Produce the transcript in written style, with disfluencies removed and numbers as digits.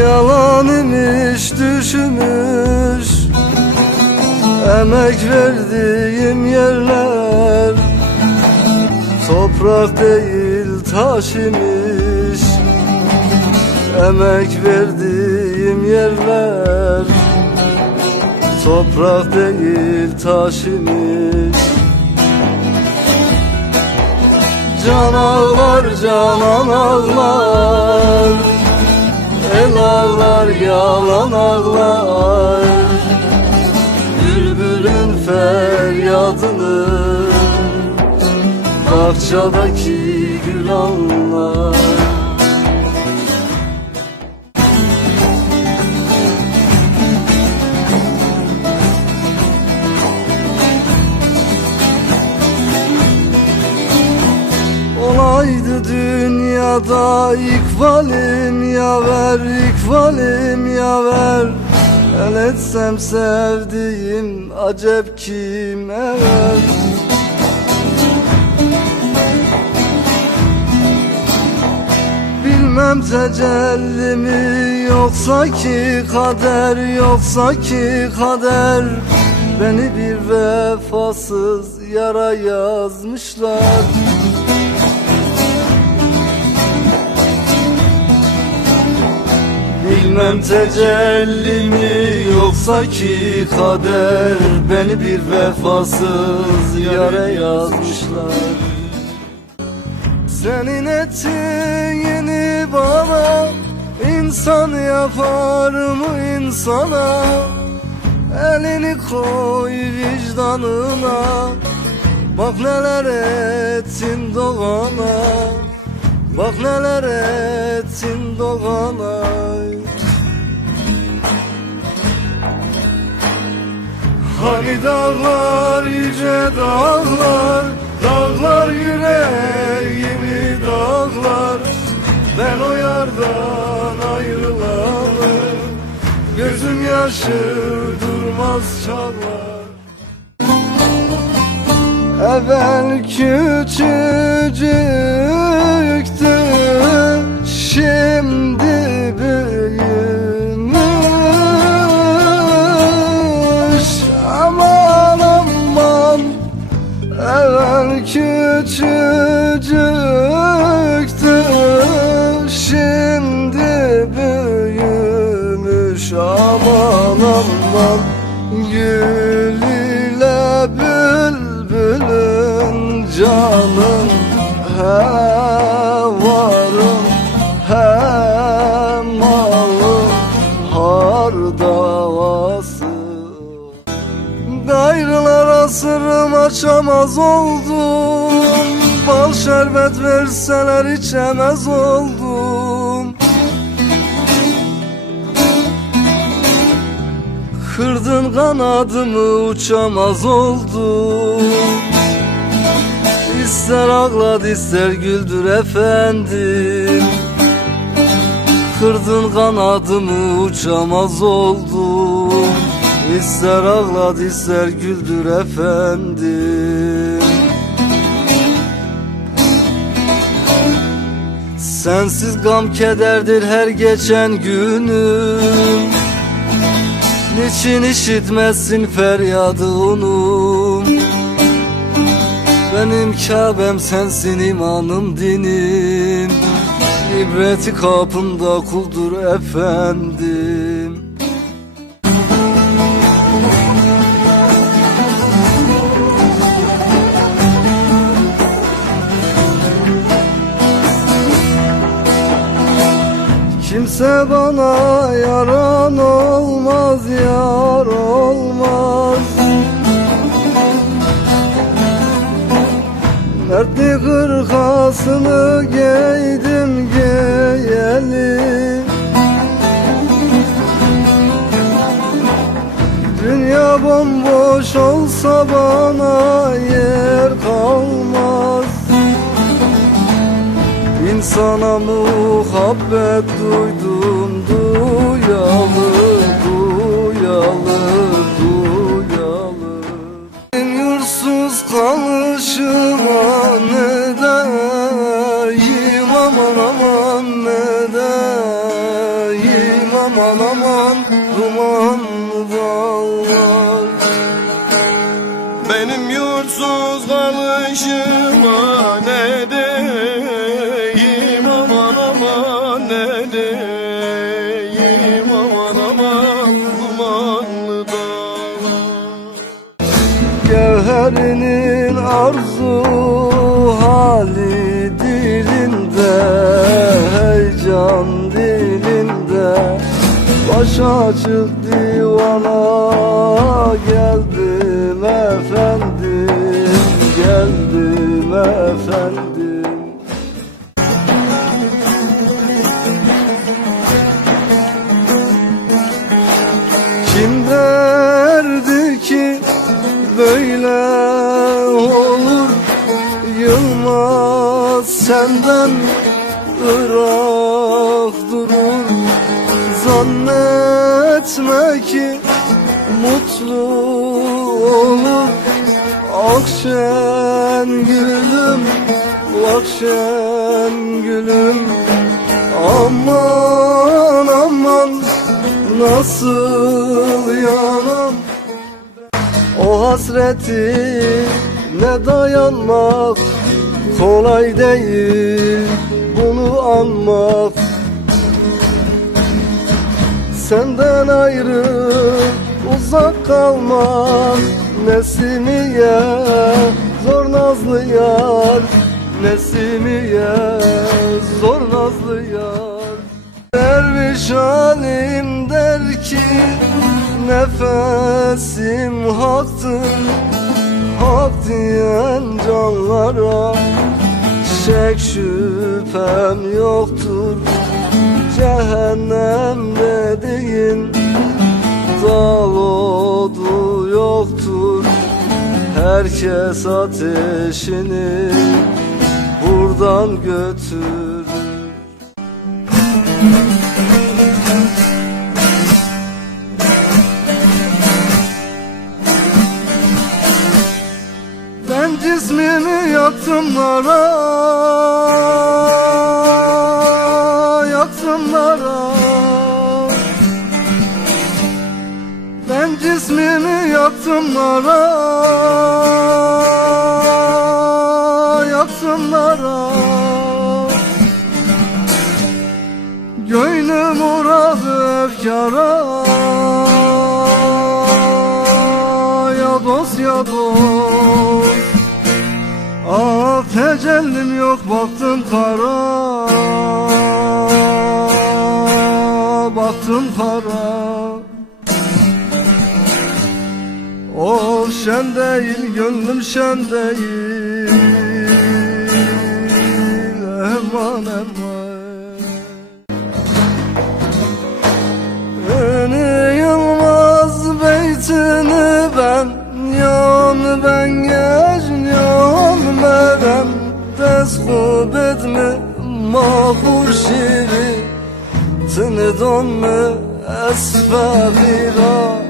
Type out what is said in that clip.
yalan imiş düşmüş. Emek verdiğim yerler toprak değil taş imiş. Emek verdiğim yerler toprak değil taş imiş. Can ağlar canan ağlar, el ağlar yalan ağlar. Bülbülün feryadını bahçedeki gül anlar. Olaydı dünyada ikbalim yaver, ikbalim yaver. El etsem sevdiğim acep kime ver? Bilmem tecelli mi yoksa ki kader, yoksa ki kader. Beni bir vefasız yara yazmışlar. Bilmem tecelli mi yoksa ki kader. Beni bir vefasız yara yazmışlar. Senin ettiğini bana insan yapar mı insana? Elini koy vicdanına, bak neler ettin doğana. Bak neler ettin doğana. Hani dağlar yüce dağlar, dağlar yüreğimi dağlar. Ben o yardan ayrılalı gözüm yaşı durmaz çağlar. Evvel küçücüktü, şimdi büyümüş. Aman aman, evvel küçücüktü, şimdi büyümüş. Aman aman, gül ile bülbülün canım, he varım he malım, har davası. Gayrılar asırım açamaz oldum, bal şerbet verseler içemez oldum. Kırdın kanadımı uçamaz oldum. İster ağlat ister güldür efendim. Kırdın kanadımı uçamaz oldum. İster ağlat ister güldür efendim. Sensiz gam kederdir her geçen günüm. Niçin işitmezsin feryadımı? Benim Kâbem sensin, imanım dinim. İbreti kapımda kuldur efendim. Kimse bana yaran olmaz, yar olmaz. Mertlik hırkasını giydim giyeli. Dünya bomboş olsa bana yer kalmaz. İnsana muhabbet duydum duyalı, duyalı, duyalı. Yursuz kalışıma ne deyim, aman aman ne deyim, aman aman dumanlı dağlar. Benim yurtsuz kalışıma ne diyeyim, aman aman ne diyeyim, aman aman dumanlı dağlar. Gevherinin arzu hali dilinde, heyecan dilinde, baş açık divana geldim efendim, geldim efendim. Kim derdi ki böyle olur, Yılmaz senden ırak durur. Zannetme ki mutlu olur Akşen gülüm, akşen gülüm. Aman aman nasıl yanam o hasreti, ne dayanmak kolay değil bunu anmak. Senden ayrı uzak kalmak nesimiye zor nazlı yar, nesimiye zor nazlı yar. Derviş halim der ki nefesim haktır, hak diyen canlara şek şüphem yoktur. Cehennem dediğin dal odu yoktur. Herkes ateşini buradan götürür. Ben cismimi yaktımlara, yaktımlara. Ben cismimi yaktımlara, yaktımlara. Gönlüm uğradı efkara, ya dost ya dost. Ah tecellim yok baktım kara, baktım kara. Oh şen değil gönlüm şen değil, eman eman. Eni Yılmaz beytini ben yan, ben gecnyan merem deskub etme mahur şiri tını donme esfabira.